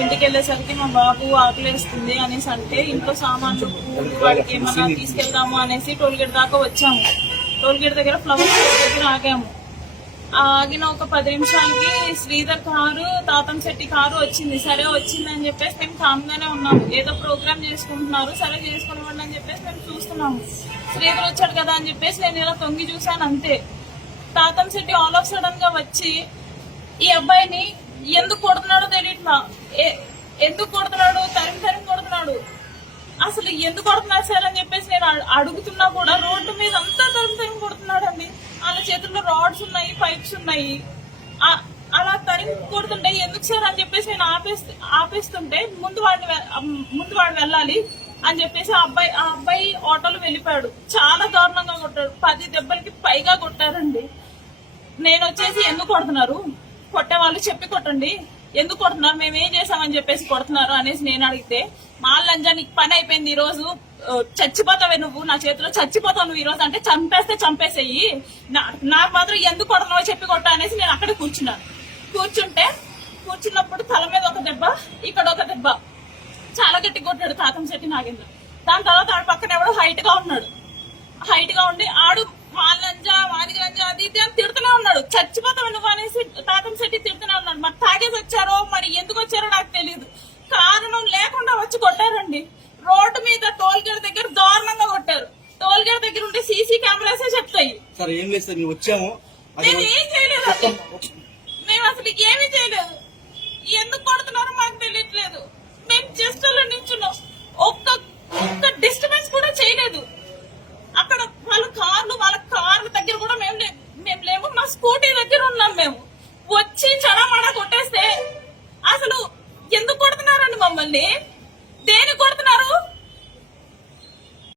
ఇంటికి వెళ్ళేసరికి మా బాబు ఆకలేస్తుంది అనేసి అంటే ఇంట్లో సామాన్లు వాడికి ఏమన్నా తీసుకెళ్దాము అనేసి టోల్గేట్ దాకా వచ్చాము. టోల్గేట్ దగ్గర ఫ్లవర్ షాప్ దగ్గర ఆగాము. ఆగిన ఒక 10 నిమిషాలకి శ్రీధర్ కారు, తాతంశెట్టి కారు వచ్చింది. సరే వచ్చిందని చెప్పేసి మేము కామ్గానే ఉన్నాము. ఏదో ప్రోగ్రామ్ చేసుకుంటున్నారు, సరే చేసుకున్నామండి అని చెప్పేసి మేము చూస్తున్నాము. శ్రీధర్ వచ్చాడు కదా అని చెప్పేసి నేను ఇలా తొంగి చూసాను అంతే. తాతంశెట్టి ఆల్ ఆఫ్ సడన్ గా వచ్చి ఈ అబ్బాయిని ఎందుకు కొడుతున్నాడో తెలియట్లా, ఎందుకు కొడుతున్నాడు, తరిమి కొడుతున్నాడు, అసలు ఎందుకు కొడుతున్నారు సార్ అని చెప్పేసి నేను అడుగుతున్నా కూడా రోడ్డు మీద అంతా తరిమి కొడుతున్నాడు అండి. వాళ్ళ చేతుల్లో రాడ్స్ ఉన్నాయి, పైప్స్ ఉన్నాయి. అలా తరిమి కొడుతుంటే ఎందుకు సార్ అని చెప్పేసి నేను ఆపేస్తుంటే ముందు వాడు వెళ్ళాలి అని చెప్పేసి ఆ అబ్బాయి ఆటోలో వెళ్ళిపోయాడు. చాలా దారుణంగా కొట్టాడు. 10 దెబ్బలకి పైగా కొట్టారండి. నేను వచ్చేసి ఎందుకు కొడుతున్నారు, కొట్టే వాళ్ళు చెప్పి కొట్టండి, ఎందుకు కొడుతున్నారు, మేమేం చేసామని చెప్పేసి కొడుతున్నారు అనేసి నేను అడిగితే, మా లంజా నీకు పని అయిపోయింది, ఈ రోజు చచ్చిపోతావే నువ్వు, నా చేతిలో చచ్చిపోతావు నువ్వు ఈ రోజు అంటే చంపేస్తే చంపేసేయి, నాకు మాత్రం ఎందుకు కొడుతున్నావో చెప్పి కొట్టా అనేసి నేను అక్కడే కూర్చున్నాను. కూర్చున్నప్పుడు తల మీద ఒక దెబ్బ, ఇక్కడ ఒక దెబ్బ, చాలా గట్టి కొట్టాడు తాతంశెట్టి నాగేంద్ర. దాని తర్వాత ఆడు పక్కన ఎవడో హైట్ గా ఉండి ఆడు మాలంజా మాదిగంజా అది ఇది అని తిడుతూనే ఉన్నాడు. చచ్చిపోతావు నువ్వు అనేసి తాతంశెట్టి తిడుతూనే ఉన్నాడు. మరి తాగేసి వచ్చారో మరి ఎందుకు వచ్చారో నాకు తెలియదు. కారణం లేకుండా వచ్చి కొట్టారండి. రోడ్డు మీద టోల్గేట్ దగ్గర దారుణంగా కొట్టారు. టోల్గేట్ దగ్గర ఉంటే సీసీ కెమెరాసే చెప్తాయి. మేము ఏం చేయలేదు అసలు, మేము అసలు ఏమీ చేయలేదు. ఎందుకు కొడుతున్నారో మాకు తెలియట్లేదు. మేము జస్ట్ అలా నించున్నాం, ఒక్క డిస్టర్బెన్స్ కూడా చేయలేదు. అక్కడ వాళ్ళ కార్ల దగ్గర కూడా మేము లేము, మా స్కూటీ దగ్గర ఉన్నాం. మేము వచ్చి చడమడ కొట్టేస్తే అసలు ఎందుకు కొడుతున్నారండి మమ్మల్ని?